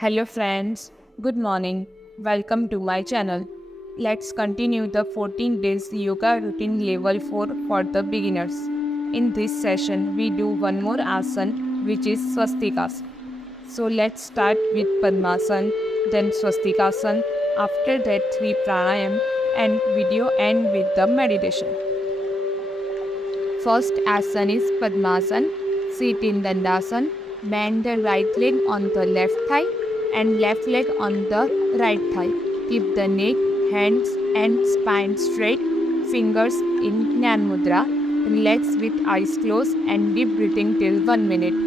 Hello friends, good morning. Welcome to my channel. Let's continue the 14 days yoga routine level 4 for the beginners. In this session, we do one more asana which is Swastikasan. So let's start with Padmasan, then Swastikasan. After that, 3 pranayam and video end with the meditation. First asana is Padmasan. Sit in Dandasan. Bend the right leg on the left thigh and left leg on the right thigh. Keep the neck, hands and spine straight. Fingers in Jnana Mudra. Relax with eyes closed and deep breathing till 1 minute.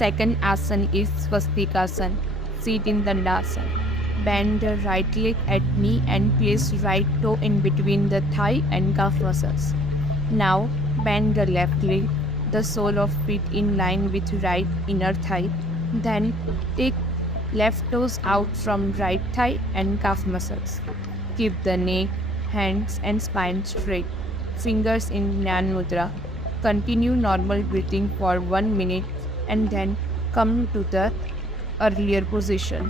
Second asana is Swastikasan. Sit in Dandasan. Bend the right leg at knee and place right toe in between the thigh and calf muscles. Now bend the left leg, the sole of feet in line with right inner thigh. Then take left toes out from right thigh and calf muscles. Keep the neck, hands and spine straight. Fingers in Jnana Mudra. Continue normal breathing for 1 minute and then come to the earlier position.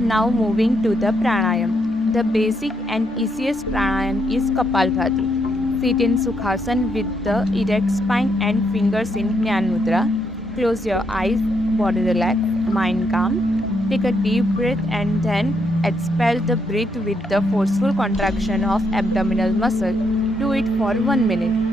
Now moving to the pranayam. The basic and easiest pranayam is Kapalbhati. Sit in Sukhasan with the erect spine and fingers in Jnana Mudra. Close your eyes, body relaxed, mind calm. Take a deep breath and then expel the breath with the forceful contraction of abdominal muscle. Do it for 1 minute.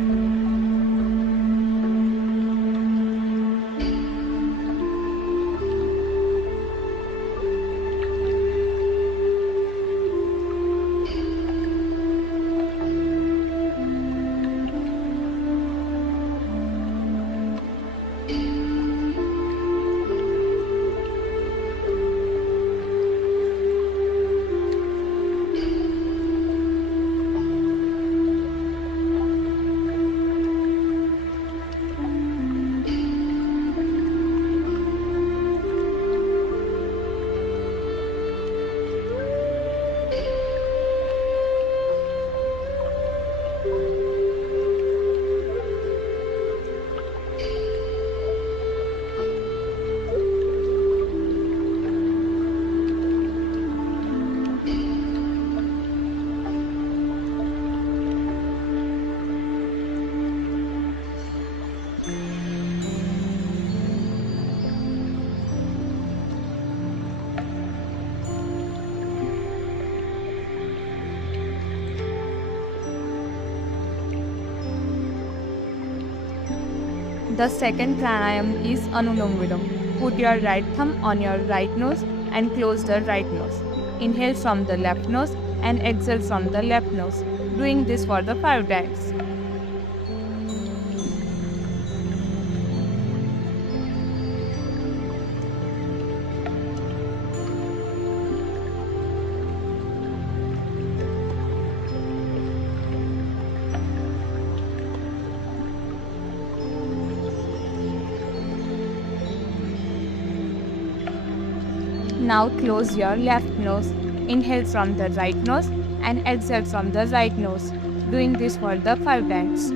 The second pranayam is Anulom-Vilom. Put your right thumb on your right nose and close the right nose. Inhale from the left nose and exhale from the left nose. Doing this for the 5 times. Now close your left nose. Inhale from the right nose and exhale from the right nose. Doing this for the 5 times.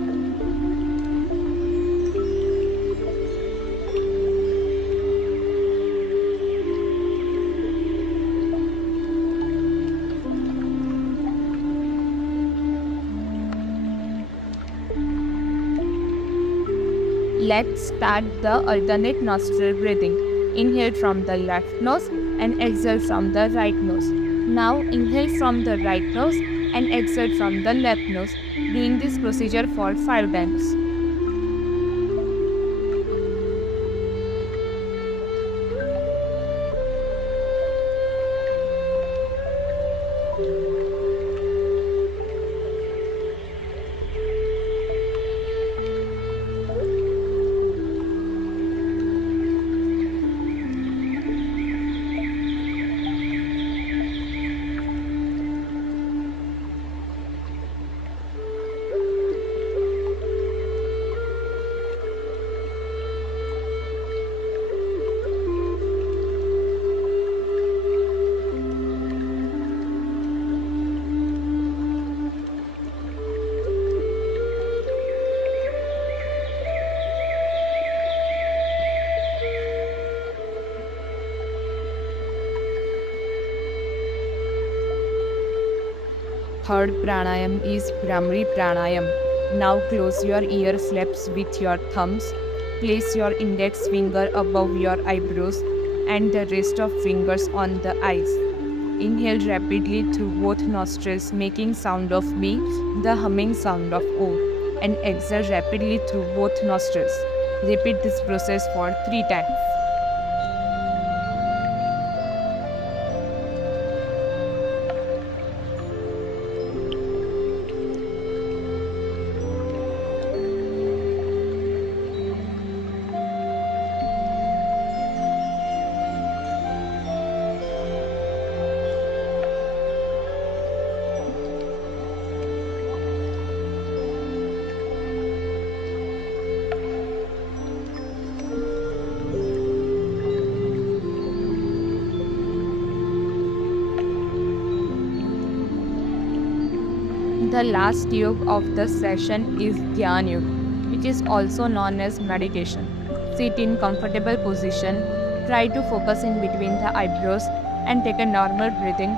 Let's start the alternate nostril breathing. Inhale from the left nose and exhale from the right nose. Now inhale from the right nose and exhale from the left nose. Doing this procedure for 5 times. Third pranayam is Bhramari pranayam. Now close your ear flaps with your thumbs. Place your index finger above your eyebrows and the rest of fingers on the eyes. Inhale rapidly through both nostrils, making sound of me, the humming sound of O, and exhale rapidly through both nostrils. Repeat this process for 3 times. The last yoga of the session is Dhyan Yoga, which is also known as meditation. Sit in comfortable position, try to focus in between the eyebrows and take a normal breathing.